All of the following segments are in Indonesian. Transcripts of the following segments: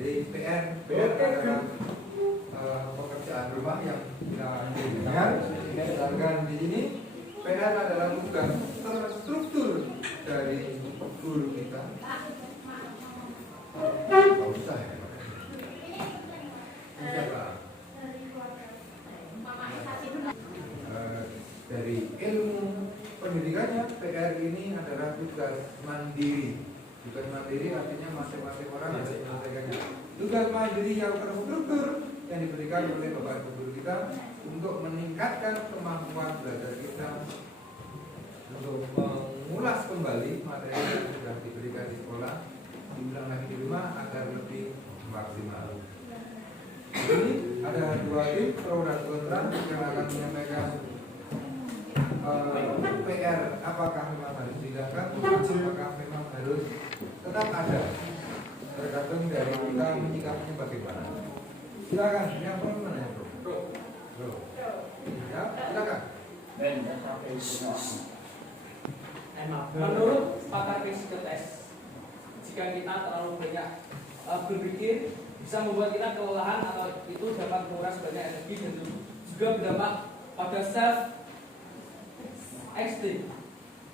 Jadi PR adalah pekerjaan rumah yang kita dengar. Sedangkan di sini PR adalah tugas terstruktur dari guru kita. Nggak usah ya. Dari ilmu pendidikannya, PR ini adalah tugas mandiri. Tugas mandiri artinya masing-masing orang harus menyelesaikannya. Tugas mandiri yang terstruktur yang diberikan oleh Bapak Ibu guru kita untuk meningkatkan kemampuan belajar kita, untuk mengulas kembali materi yang sudah diberikan di sekolah, diulang lagi di rumah agar lebih maksimal. Jadi ada dua tim pro dan kontra yang akan menyampaikan PR apakah memang harus dihilangkan, apakah memang harus tetap ada, tergantung dari kita menyikapinya bagaimana. Silakan, yang pro mana yang pro? Ya, silakan. Menurut pakar psikotes, jika kita terlalu banyak berpikir bisa membuat kita kelelahan atau itu dapat menguras banyak energi dan juga berdampak pada self esteem.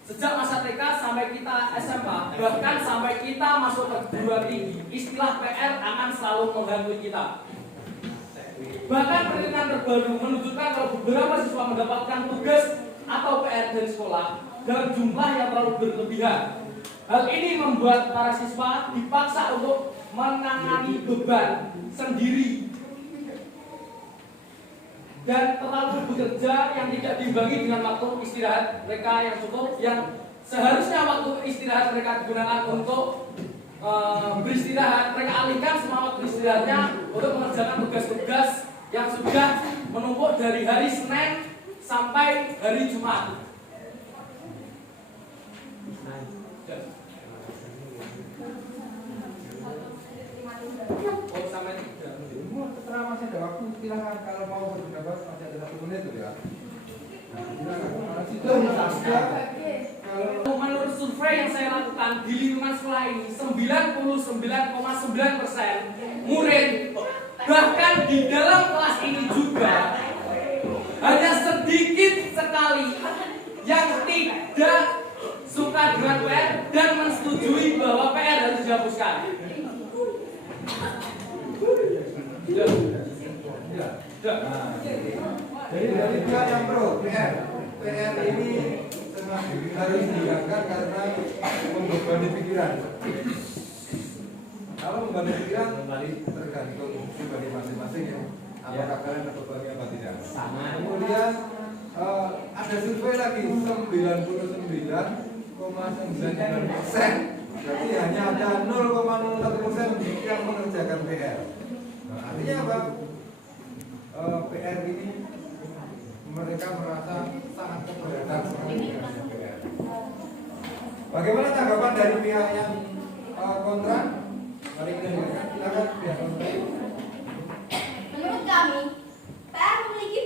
Sejak masa TK sampai kita SMA, bahkan sampai kita masuk perguruan tinggi, istilah PR akan selalu menghantui kita. Bahkan penelitian terbaru menunjukkan kalau beberapa siswa mendapatkan tugas atau PR dari sekolah dalam jumlah yang terlalu berlebihan. Hal ini membuat para siswa dipaksa untuk menangani beban sendiri dan terlalu bekerja yang tidak diimbangi dengan waktu istirahat mereka yang cukup, yang seharusnya waktu istirahat mereka digunakan untuk beristirahat, mereka alihkan semua waktu istirahatnya untuk mengerjakan tugas-tugas yang sudah menumpuk dari hari Senin sampai hari Jumat. Setelah masih ada waktu, silahkan kalau mau berpendapat masih ada 1 menit tuh ya. Menurut survei yang saya lakukan di lingkungan sekolah ini, 99,9% murid, bahkan di dalam kelas ini juga hanya sedikit sekali yang tidak suka dengan PR dan menyetujui bahwa PR harus dihapuskan. Jadi dari pihak yang pro PR ini harus dihilangkan karena membebani pikiran. Kalau membebani pikiran tergantung pribadi masing-masing ya. Apakah kalian terbebani apa tidak? Kemudian ada survei lagi 99,99%. Jadi hanya ada 0,01% yang mengerjakan PR. Artinya apa? PR ini mereka merasa sangat keberatan sekali dengan PR. Bagaimana tanggapan dari pihak yang kontra? Mari kita dengarkan, silakan pihak kontra. Menurut kami, PR memiliki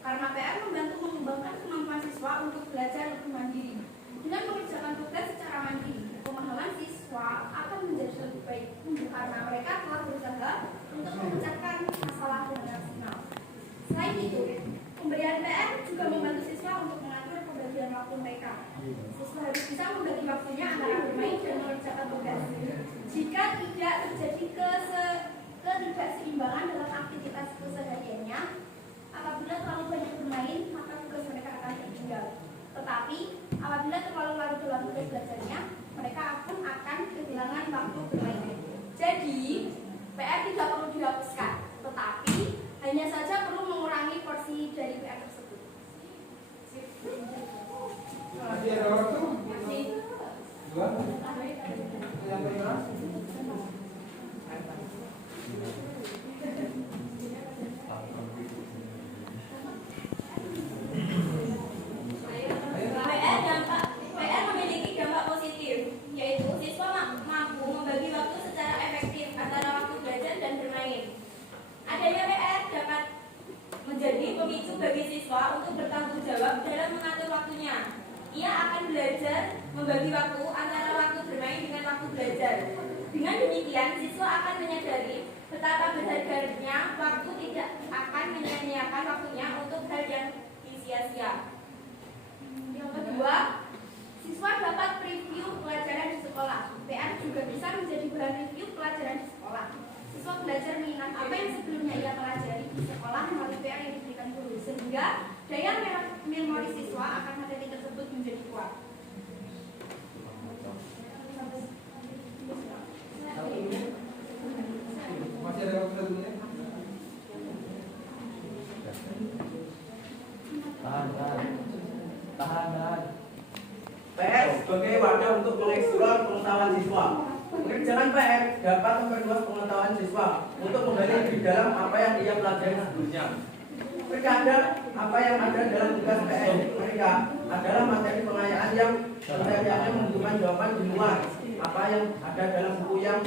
karena PR membantu mengembangkan kemampuan siswa untuk belajar lebih mandiri. Dengan mengerjakan tugas secara mandiri, pemahaman siswa akan menjadi lebih baik karena mereka telah berusaha untuk memecahkan masalah dengan maksimal. Selain itu, pemberian PR juga membantu siswa untuk mengatur pembagian waktu mereka. Siswa harus bisa membagi waktunya antara bermain dan mengerjakan tugas. Jika tidak terjadi ketidakseimbangan dalam aktivitas kesehariannya, apabila terlalu banyak bermain, maka tugas mereka akan tertinggal. Tetapi, apabila terlalu larut dalam tugas belajarnya, mereka pun akan kehilangan waktu bermain. Jadi, PR tidak perlu dihapuskan, tetapi hanya saja perlu mengurangi porsi dari PR tersebut. Masih ada waktu? Dua? Yang kedua? PR memiliki dampak positif, yaitu siswa mampu membagi waktu demikian, siswa akan menyadari betapa berharganya waktu, tidak akan menyia-nyiakan waktunya untuk hal yang sia-sia. Yang kedua, siswa dapat preview pelajaran di sekolah. PR juga bisa menjadi bahan review pelajaran di sekolah. Siswa belajar mengingat apa yang sebelumnya ia pelajari di sekolah melalui PR yang diberikan guru, sehingga daya memori siswa akan materi tersebut menjadi kuat. Masih ada waktu 1 menit? Tahan. PR sebagai wadah untuk mengeksplor pengetahuan siswa. Mengerjakan PR dapat memperluas pengetahuan siswa untuk menggali lebih dalam apa yang ia pelajari sebelumnya. Terkadang apa yang ada dalam tugas PR mereka adalah materi pengayaan yang penelitiannya membutuhkan jawaban di luar apa yang ada dalam buku yang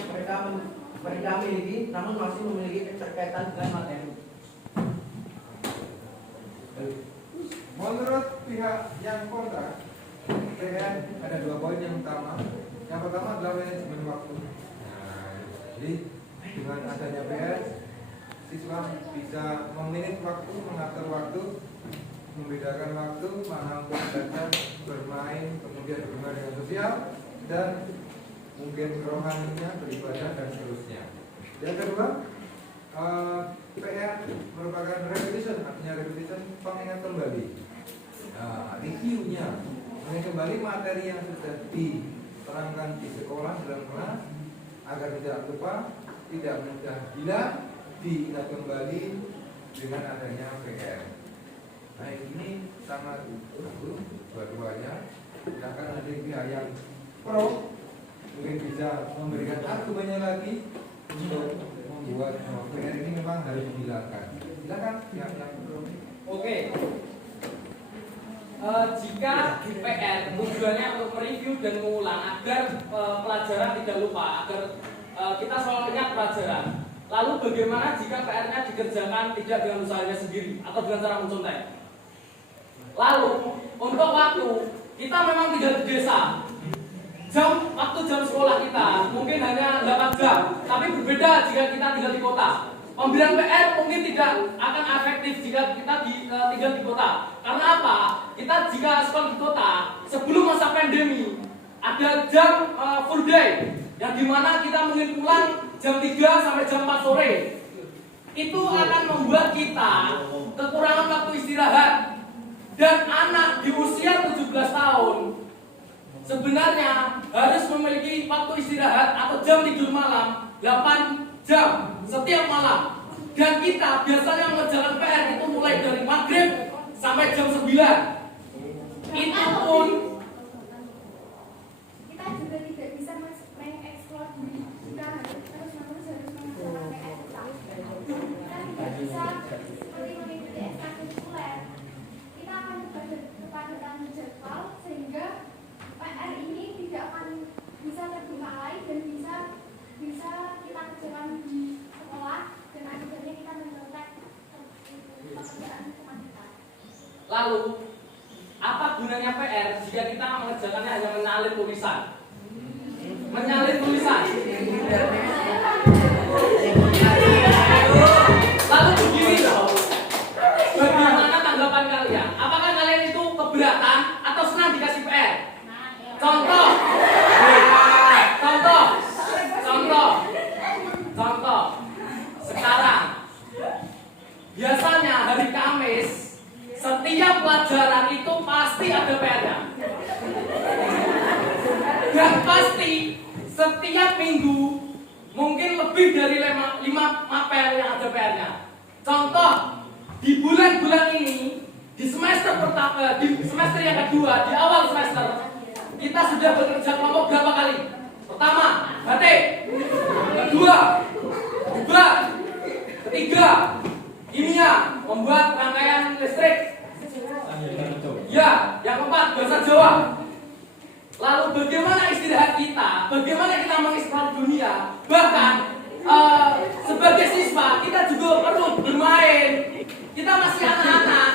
mereka miliki, namun masih memiliki keterkaitan dengan materi. Menurut pihak yang kontra, PR ada 2 poin yang utama. Yang pertama adalah manajemen waktu. Jadi dengan adanya PR, siswa bisa memanage waktu, mengatur waktu, membedakan waktu mana untuk belajar, bermain, kemudian bermain dengan sosial, dan mungkin rohaninya, beribadah, dan seterusnya. Yang kedua, PR merupakan repetition, artinya repetition pengingat kembali. Reviewnya mengingat kembali materi yang sudah diterangkan di sekolah dalam kelas agar tidak lupa, tidak mudah hilang, diingat kembali dengan adanya PR. Nah ini sangat bagus dua-duanya. Sedangkan ada pihak yang pro mungkin bisa memberikan argumennya lagi untuk membuat PR ini memang harus dihilangkan. Silakan yang pro. Oke. Jika PR tujuannya untuk mereview dan mengulang agar pelajaran tidak lupa, agar kita selalu ingat pelajaran. Lalu bagaimana jika PR-nya dikerjakan tidak dengan usahanya sendiri atau dengan cara mencontek? Lalu untuk waktu, kita memang tidak di desa. Waktu jam sekolah kita mungkin hanya 8 jam, tapi berbeda jika kita tinggal di kota. Pemberian PR mungkin tidak akan efektif jika kita tinggal di kota. Karena apa? Kita jika sekolah di kota sebelum masa pandemi ada jam full day yang dimana kita mungkin pulang jam 3 sampai jam 4 sore. Itu akan membuat kita kekurangan waktu istirahat. Dan anak di usia 17 tahun sebenarnya harus memiliki waktu istirahat atau jam tidur malam 8 jam setiap malam. Dan kita biasanya mengerjakan PR itu mulai dari maghrib sampai jam 9. Itu pun kita juga tidak bisa mengeksplor diri kita terus-menerus harus mengerjakan PR kita tidak bisa seperti mengikuti ekstrakurikuler. Kita akan kepadatan jadwal sehingga PR ini tidak akan bisa terbengkalai dan bisa kita kerjakan di sekolah dan akhirnya kita mencontek pekerjaan kita. lalu apa gunanya PR jika kita mengerjakannya hanya menyalin tulisan? Menyalin tulisan. Lalu begini loh. Bagaimana tanggapan kalian? Apakah kalian itu keberatan atau senang dikasih PR? Contoh. Sekarang biasanya hari Kamis setiap pelajaran itu pasti ada PR-nya. Dan pasti setiap minggu mungkin lebih dari 5 mapel yang ada PR-nya. Contoh, di bulan-bulan ini, di semester pertama, di semester yang kedua, di awal semester, kita sudah bekerja kelompok berapa kali? Pertama, batik. Kedua, debat. Ketiga, kimia, membuat rangkaian listrik. Ya, yang keempat, bahasa Jawa. Lalu bagaimana istirahat kita? Bagaimana kita mengeksplor dunia? Bahkan sebagai siswa kita juga perlu bermain. Kita masih anak-anak.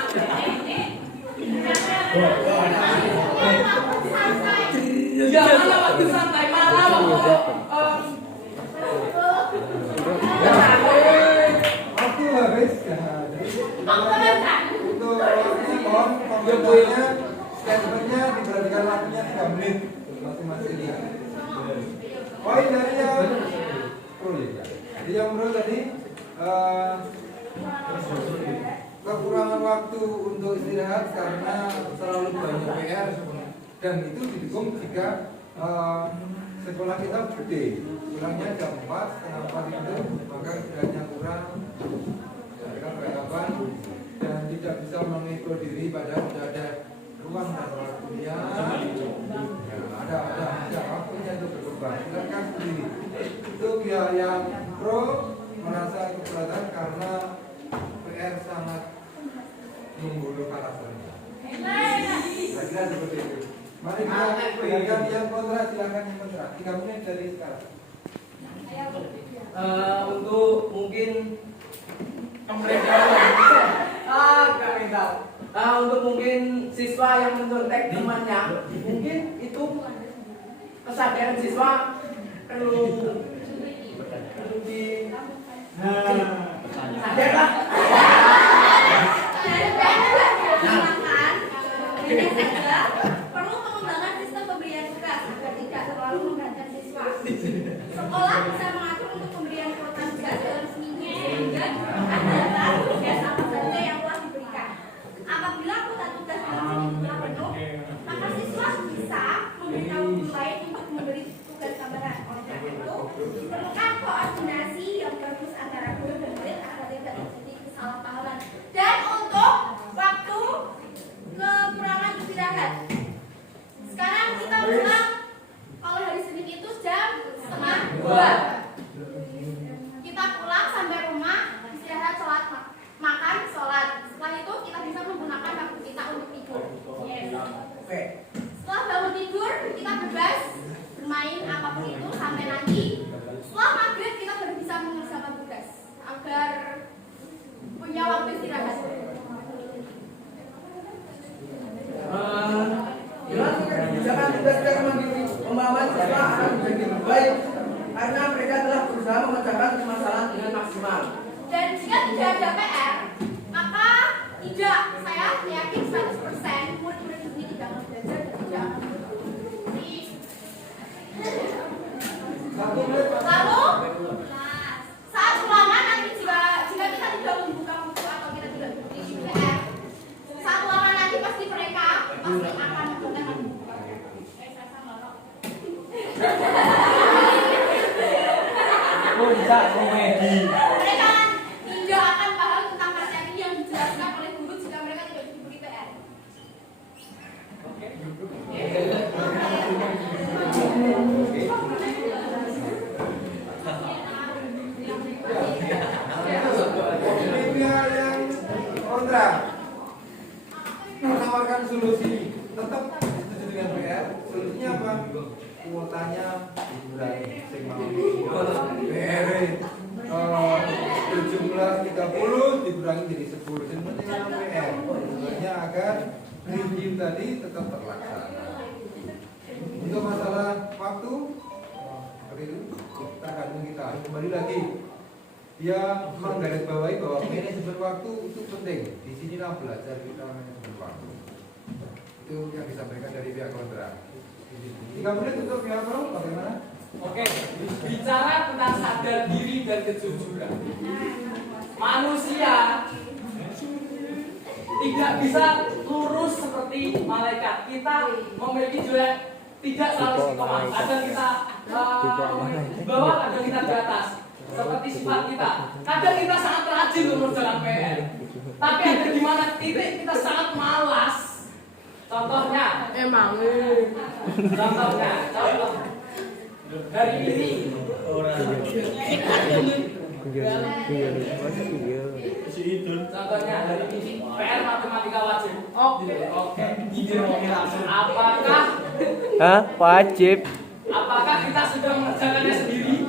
Ya, mana waktu santai, mana waktu Contohnya statementnya diperhatikan waktunya 3 menit masing-masing ya. Poin dari yang menurut tadi kekurangan waktu untuk istirahat karena terlalu banyak PR dan itu didukung jika sekolah kita gede, pulangnya jam 4, setengah 4 itu maka istirahatnya kurang, mereka percakapan dan tidak bisa mengatur diri padahal sudah ada ruang dan waktunya. Ada waktunya untuk berkembang. Silakan sendiri. Itu pihak yang pro merasa keberatan karena PR sangat menggulung karakternya. Saya kira seperti itu. Mari kita berikan yang kontra, silakan yang kontra. 3 menit dari sekarang. Untuk mungkin untuk mungkin siswa yang mencontek temannya, mungkin itu kesadaran siswa perlu di sadar lah. Perlu pengembangan sistem pemberian tugas agar tidak terlalu memberatkan siswa. Sekolah bisa mengatur untuk pemberian kuota tugas dalam seminggu sehingga ada tugas apa saja yang telah diberikan. Apabila kuota tugas dalam seminggu telah penuh, maka siswa bisa memberitahu guru lain untuk memberi tugas tambahan. Oleh karena itu, diperlukan koordinasi yang bagus antara guru dan murid agar tidak terjadi kesalahpahaman. Dan untuk waktu kekurangan istirahat. Sekarang kita pulang. Kalau hari Senin itu jam 1:30. Kita pulang sampai rumah, istirahat, sholat, makan, sholat. Setelah itu kita bisa menggunakan waktu kita untuk tidur. Yes. Setelah bangun tidur, kita bebas bermain apapun itu sampai nanti. Setelah maghrib kita baru bisa mengerjakan tugas agar punya waktu istirahat. Jelas kebijakan tugas secara mandiri pemahaman siswa akan menjadi lebih baik karena mereka telah berusaha memecahkan permasalahan dengan maksimal. Dan jika tidak ada PR, maka tidak, saya yakin 100% murid-murid ini tidak akan belajar dan tidak akan berkontribusi. Lalu, saat ulangan nanti jika kita tidak membuka buku atau kita tidak berdiri PR, saat ulangan nanti pasti mereka pasti akan menggunakan buku. Saya sama Rok. Mereka tidak akan paham tentang materi yang dijelaskan oleh guru jika mereka tidak diberi PR. Ini pihak yang kontra menawarkan solusi, tetap setuju dengan PR. Solusinya apa? Kuotanya dikurangi, PR berjumlah 30 dikurangi jadi 10. Sebenarnya PR sebenarnya agar review tadi tetap terlaksana. Untuk masalah waktu, seperti itu kita gantung kita. Kembali lagi, dia menggarisbawahi bahwa manajemen waktu itu penting. Di sinilah belajar kita manajemen waktu. Itu yang disampaikan dari pihak kontra. 3 menit untuk pihak pro, bagaimana? Oke, bicara tentang sadar diri dan kejujuran. Manusia tidak bisa lurus seperti malaikat. Kita memiliki juga tidak selalu istiqomah. Kadang kita di bawah, kadang kita di atas. Seperti sifat kita. Kadang kita sangat rajin untuk mengerjakan PR. Tapi ada di mana titik kita sangat malas. Contohnya, contoh hari ini contohnya hari ini PR matematika wajib. Oke. Apakah wajib? Apakah kita sudah mengerjakannya sendiri?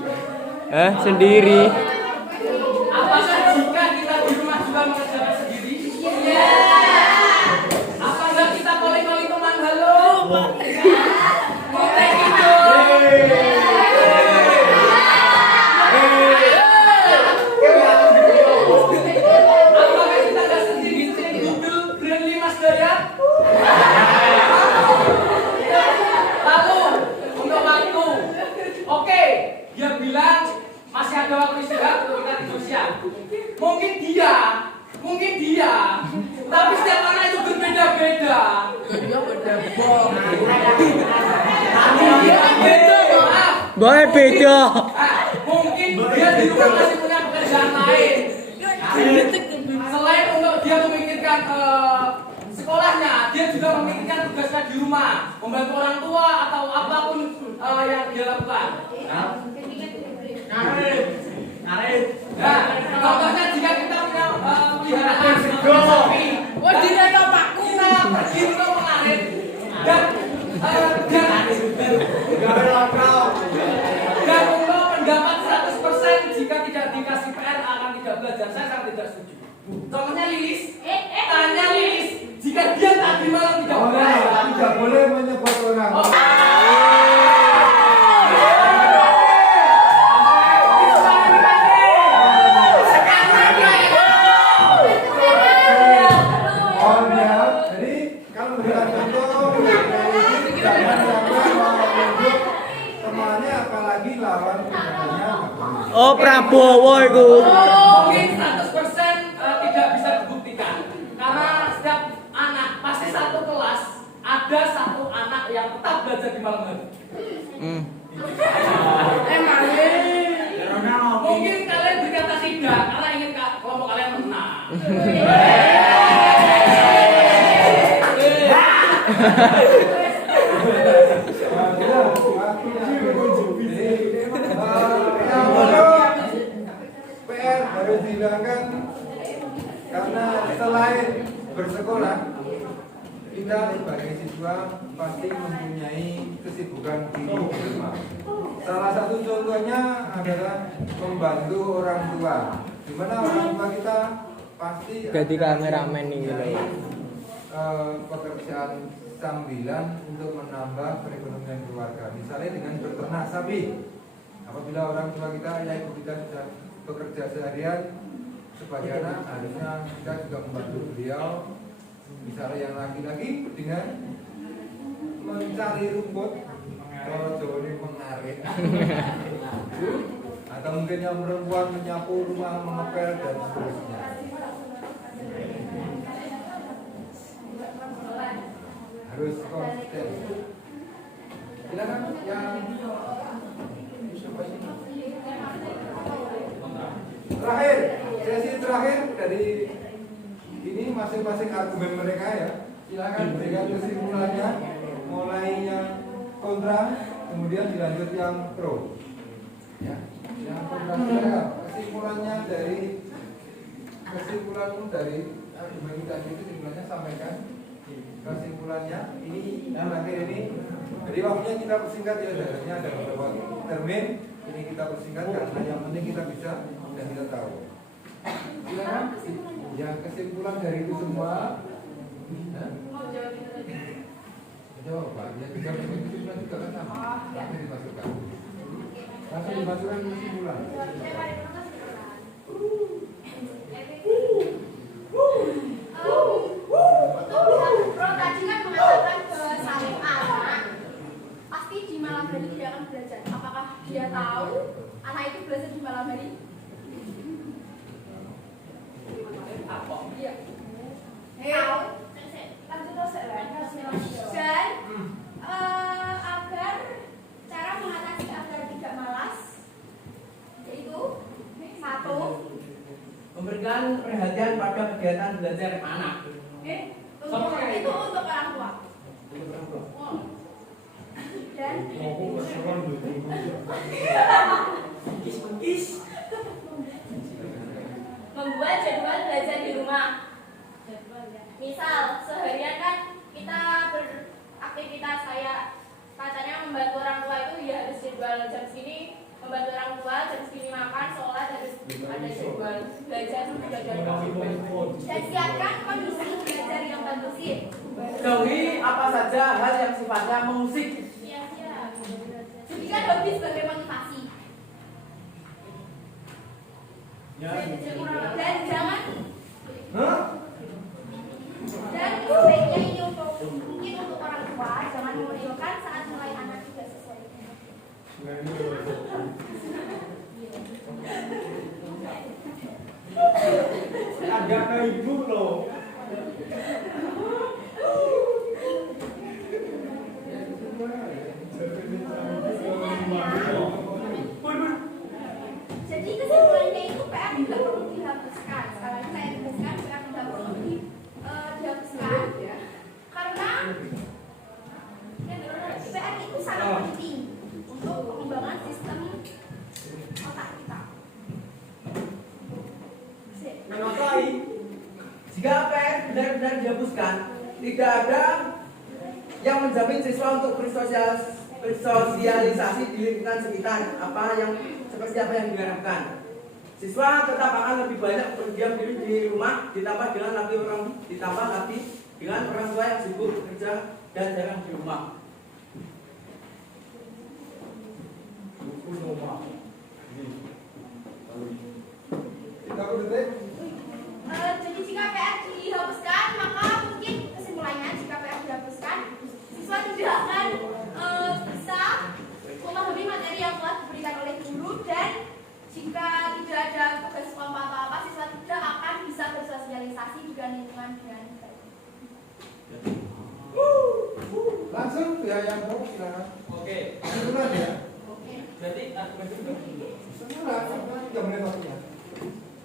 Sendiri. Apakah jika kita di rumah juga mengerjakan sendiri? Iya. Apa enggak kita calling teman, halo? Kita gitu. Apakah kita nggak sendiri Google Brandly Mas Dayat? ada waktu istirahat untuk kita sosial. Mungkin dia, tapi setiap anak itu berbeda-beda. Maaf. Boy beda. Mungkin dia di rumah masih punya pekerjaan lain. Selain untuk dia memikirkan sekolahnya, dia juga memikirkan tugasnya di rumah, membantu orang tua atau apapun yang dia lakukan. Nah, contohnya jika kita punya peliharaan sapi, kita pergi untuk mengarit dan untuk pendapat 100% jika tidak dikasih PR akan tidak belajar. Saya sangat tidak setuju. Contohnya Lilis, tanya Lilis, jika dia tadi malam tidak belajar, tidak boleh menyebut orang. Oh Prabowo itu. Mungkin 100% tidak bisa dibuktikan karena setiap anak pasti satu kelas ada satu anak yang tetap belajar di malam hari. Mungkin kalian berkata tidak karena ingin kelompok kalian menang. PR harus dihilangkan karena selain bersekolah, kita sebagai siswa pasti mempunyai kesibukan di rumah. Salah satu contohnya adalah membantu orang tua. Di mana orang tua kita pasti Jadi kameramen ini pekerjaan sambilan untuk menambah perekonomian keluarga. Misalnya dengan beternak sapi. Apabila orang tua kita, ya ibu kita sudah bekerja seharian sebagai anak, harusnya kita juga membantu beliau. Misalnya yang laki-laki dengan mencari rumput, kalau Jawa ini mengarit, atau mungkin yang perempuan menyapu rumah, mengepel dan seterusnya. Harus konsisten. Silakan yang terakhir, sesi terakhir dari ini masing-masing argumen mereka ya. Silakan berikan kesimpulannya, mulai yang kontra, kemudian dilanjut yang pro. Ya, yang kontra silakan. Kesimpulannya dari argumen kita itu kesimpulannya sampaikan. Kesimpulannya ini terakhir ini. Jadi waktunya kita persingkat ya, sebenarnya ada beberapa termin. Ini kita persingkat karena yang penting kita bisa dan kita tahu. Silakan. Yang kesimpulan dari itu semua. Jawab Pak. Yang kesimpulan juga kan sama. Langsung dimasukkan. Langsung dimasukkan kesimpulan. Tadi kan mengatakan bahwa saling anak pasti di malam hari dia akan belajar. Apakah dia tahu anak itu belajar di malam hari? Iya. Tahu. Dan agar cara mengatasi agar tidak malas yaitu satu, Memberikan perhatian pada kegiatan belajar anak. itu untuk orang tua. Dan membuat jadwal belajar di rumah. Misal seharian kan kita beraktivitas kayak katanya membantu orang tua itu ya harus jadwal jam segini membantu orang tua, jam segini makan, sholat, harus ada jadwal belajar dan siapkan kondisi belajar yang kondusif. Jauhi apa saja hal yang sifatnya mengusik. Jadikan hobi sebagai motivasi. Dan jangan dan sebaiknya ini untuk mungkin untuk orang tua jangan mengurilkan saat mulai anak tidak sesuai. Enggak ke ibu loh. Jadi kesimpulannya itu PR tidak perlu dihapuskan. Sekarang saya tegaskan PR tidak perlu dihapuskan ya. Karena PR itu sangat penting untuk pengembangan sistem otak kita. Jika PR benar-benar dihapuskan, tidak ada yang menjamin siswa untuk bersosialisasi di lingkungan sekitar seperti apa yang diharapkan. Siswa tetap akan lebih banyak berdiam diri di rumah, ditambah lagi dengan orang tua yang sibuk bekerja dan jarang di rumah. 30 detik. Jadi jika PR dihapuskan, maka mungkin kesimpulannya jika PR dihapuskan, siswa tidak akan bisa memahami materi yang telah diberikan oleh guru, dan jika tidak ada tugas kelompok atau apa, siswa tidak akan bisa bersosialisasi dengan lingkungan dengan baik. Langsung ya yang mau silakan. Oke. Kesimpulan ya. Oke. Jadi argumen itu Kesimpulan, 3 menit waktunya.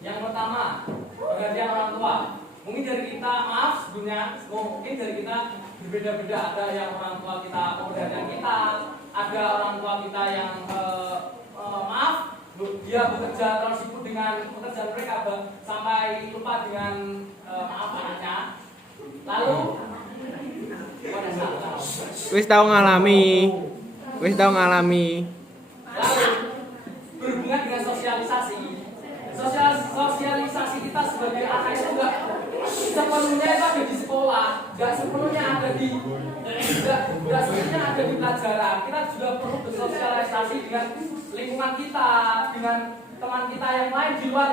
yang pertama, perhatian orang tua. Mungkin dari kita, maaf sebelumnya, mungkin dari kita berbeda-beda. Ada yang orang tua kita memperhatikan kita, ada orang tua kita yang maaf, dia bekerja terlalu sibuk dengan pekerjaan mereka sampai lupa dengan maaf anaknya. Lalu pada saat Wis tau ngalami. lalu berhubungan dengan sosialisasi. Sosialisasi kita sebagai anak itu enggak sepenuhnya itu ada di sekolah, enggak sepenuhnya ada di pelajaran. Kita juga perlu bersosialisasi dengan lingkungan kita, dengan teman kita yang lain di luar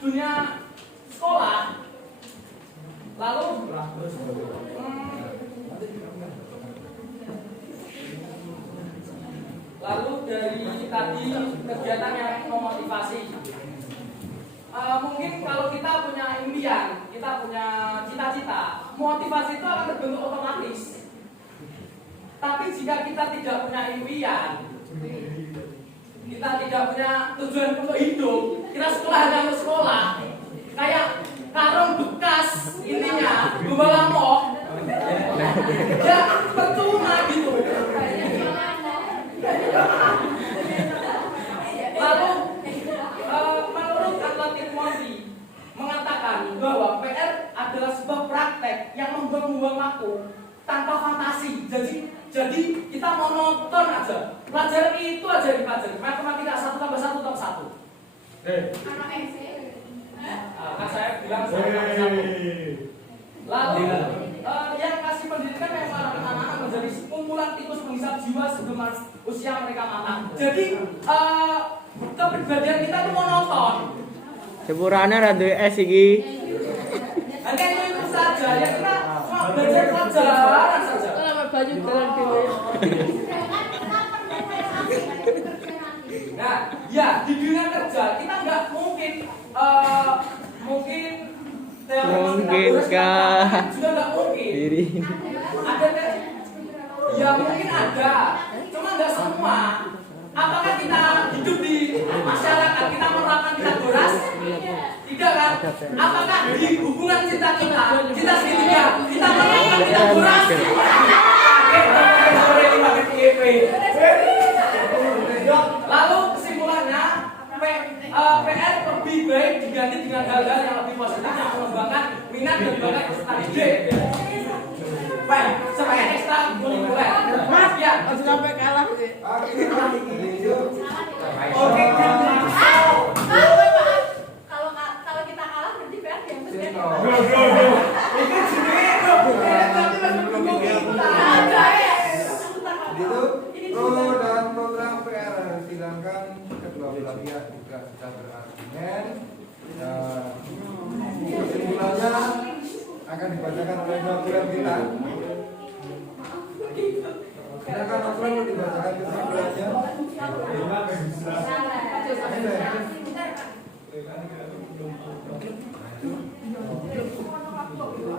dunia sekolah. Lalu dari tadi kegiatan yang memotivasi. Mungkin kalau kita punya impian, kita punya cita-cita, motivasi itu akan terbentuk otomatis. Tapi jika kita tidak punya impian, kita tidak punya tujuan untuk hidup, kita sekolah hanya untuk sekolah, kayak karung bekas intinya membawa moh, ya percuma gitu. Lalu menurut Atlantic Monthly mengatakan bahwa PR adalah sebuah praktek yang membuang-buang waktu tanpa fantasi. Jadi kita monoton aja. Pelajaran itu aja dipelajari. Matematika 1 tambah 1 tambah 1. Anak SD. Kan saya bilang 1 tambah 1. Lalu yang kasih pendidikan memang anak-anak menjadi kumpulan tikus penghisap jiwa sebelum usia mereka matang. Jadi kepribadian kita itu monoton. Sepurane ra duwe es iki. Hanya itu saja. Ya kita cuma belajar pelajaran saja. Baju jalan dhewe. Nah, ya di dunia kerja kita nggak mungkin Mungkinkah juga nggak mungkin. diri Ada kan? Ya mungkin ada, cuma nggak semua. Apakah kita hidup di masyarakat kita menerapkan Pitagoras? Tidak kan? Apakah di hubungan cinta kita segitiga kita menerapkan Pitagoras? Lalu kesimpulannya PR lebih baik diganti dengan hal-hal yang lebih positif yang mengembangkan minat dan bakat peserta didik. Baik, supaya ekstra kurikuler. Mas ya, Harus sampai kalah sih. oke. Kalau kita kalah berarti PR dihapuskan. Itu pro dan program PR harus dihilangkan. Kedua belah pihak juga sudah berargumen. Kesimpulannya akan dibacakan oleh notulen kita. Silakan notulen dibacakan kesimpulannya.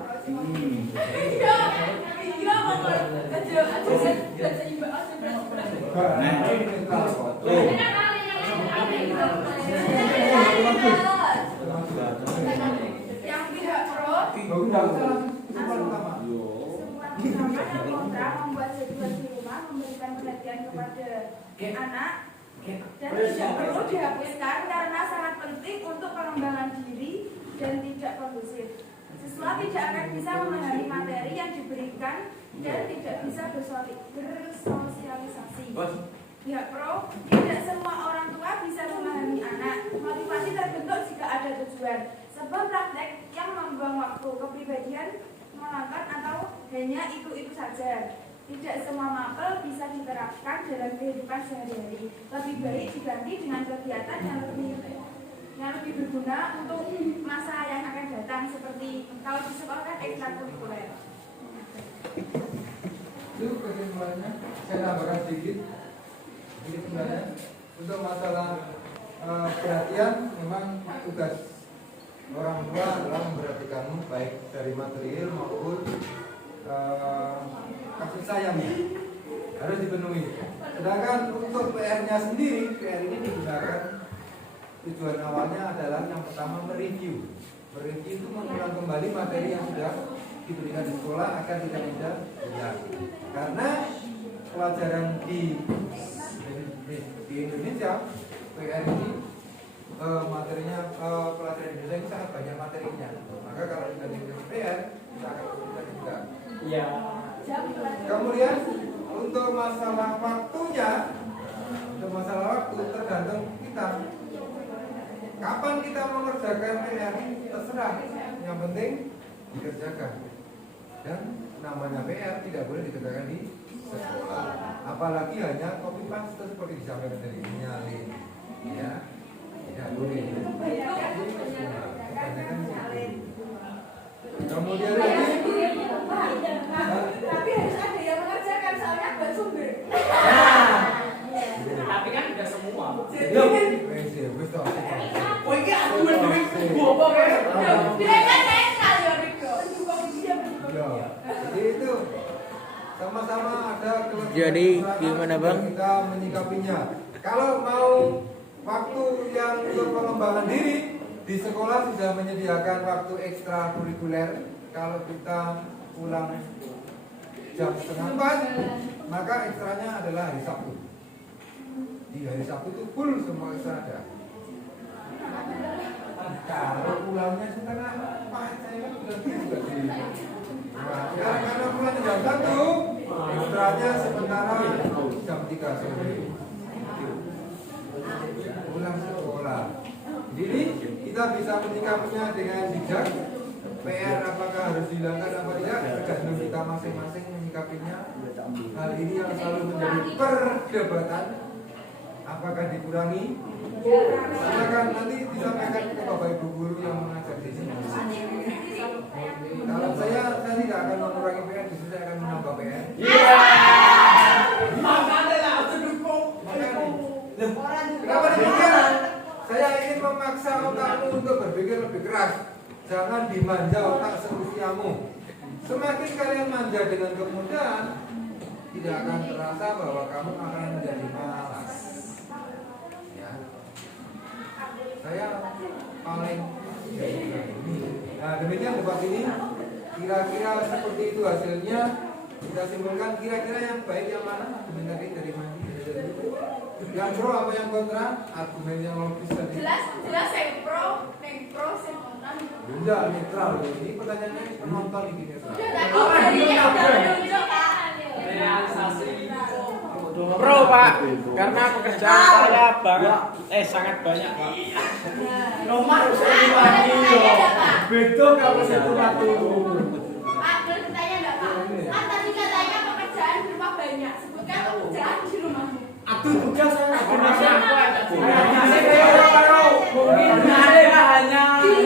Iya, iya monggo. Aja seimbang aja berarti. Netral kok. Yang tidak pro Enggak usah langsung utama. semua yang kontra membuat jadwal di rumah memberikan perhatian kepada anak dan tidak perlu dihapuskan karena sangat penting untuk pengembangan diri dan tidak kondusif. Siswa tidak akan bisa memahami materi yang diberikan dan tidak bisa bersosialisasi. Pihak pro, tidak semua orang tua bisa memahami anak. Motivasi terbentuk jika ada tujuan. Sebuah praktek yang membuang waktu kepribadian menonton atau hanya itu-itu saja. Tidak semua mapel bisa diterapkan dalam kehidupan sehari-hari. Lebih baik diganti dengan kegiatan yang lebih berguna untuk masa yang akan datang, seperti kalau di sekolah kan ekstrakurikuler. Itu kesimpulannya. Saya tambahkan sedikit. Ini sebenarnya untuk masalah perhatian memang tugas orang tua adalah memperhatikanmu baik dari material maupun kasih sayangnya harus dipenuhi. Sedangkan untuk PR-nya sendiri, PR ini digunakan tujuan awalnya adalah yang pertama mereview. Mereview itu mengulang kembali materi yang sudah diberikan di sekolah agar tidak mudah hilang. Karena pelajaran di Indonesia PR ini materinya pelajaran Indonesia ini sangat banyak materinya. Maka kalau kita diberi PR kita akan kesulitan juga. Iya. Kemudian untuk masalah waktunya, tergantung kita. Kapan kita mengerjakan PR terserah. Yang penting dikerjakan. Dan namanya PR tidak boleh dikerjakan di sekolah. Apalagi hanya copy paste seperti disampaikan dari nyalin, ya tidak boleh. Kebanyakan gitu. Kemudian lagi, Tapi harus ada yang mengerjakan soalnya buat sumber. Tapi kan tidak semua. Oh ini aduan duit gua apa ya? Mereka netral ya Rido. Jadi itu sama-sama ada kelebihan Jadi, kekurangan gimana, dan Bang? kita menyikapinya. Kalau mau waktu yang untuk pengembangan diri di sekolah sudah menyediakan waktu ekstrakurikuler. Kalau kita pulang jam 3:30, maka ekstranya adalah hari Sabtu. Di hari Sabtu itu full semua ekstra ada. Kalau pulangnya 3:30, saya kan udah juga di. Nah, karena pulang jam 1, ekstranya sementara jam 3 sore. Pulang sekolah. Jadi kita bisa menyikapinya dengan bijak. PR apakah harus dihilangkan apa tidak, tergantung kita masing-masing menyikapinya. Hal ini yang selalu menjadi perdebatan. Apakah dikurangi? Silakan nanti disampaikan ke Bapak Ibu guru yang mengajar di sini. Kalau saya tidak akan mengurangi PR, justru saya akan menambah PR. Makanya lah aku dukung. Kenapa demikian? Saya ingin memaksa otakmu untuk berpikir lebih keras. Jangan dimanja otak seusiamu. Semakin kalian manja dengan kemudahan, tidak akan terasa bahwa kamu akan menjadi malas. Ya. Saya paling Nah demikian debat ini. Kira-kira seperti itu hasilnya. Kita simpulkan kira-kira yang baik yang mana? Argumen tadi dari mana? Yang pro apa yang kontra? Argumen yang logis tadi. Jelas yang pro, yang kontra. Enggak netral. Ini pertanyaannya penonton ini netral. Realisasi. Pro Pak, karena pekerjaan saya sangat banyak Pak. Nomor saya lagi yo. Betul kalau satu waktu. Pak, boleh bertanya enggak Pak? Kan tadi katanya pekerjaan di rumah banyak. Sebutkan pekerjaan di rumahmu. Aduh juga saya nggak pernah Mungkin ada hanya Di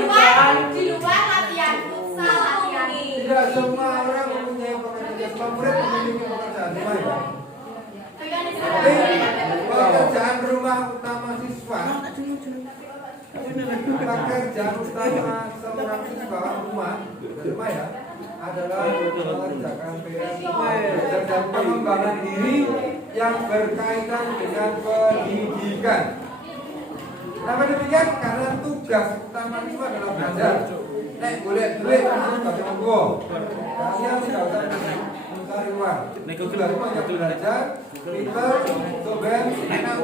luar latihan futsal, latihan Tidak semua orang mempunyai pekerjaan. Semua murid memiliki pekerjaan rumah ya. Pekerjaan rumah utama siswa. Pekerjaan utama seorang siswa rumah ya. adalah mengerjakan PR dan pengembangan diri yang berkaitan dengan pendidikan. Kenapa demikian? Karena tugas utama itu adalah belajar. Nek boleh duit kamu baca monggo. Kalian tidak usah mencari uang. Tugas itu hanya belajar, pinter, coba, enak,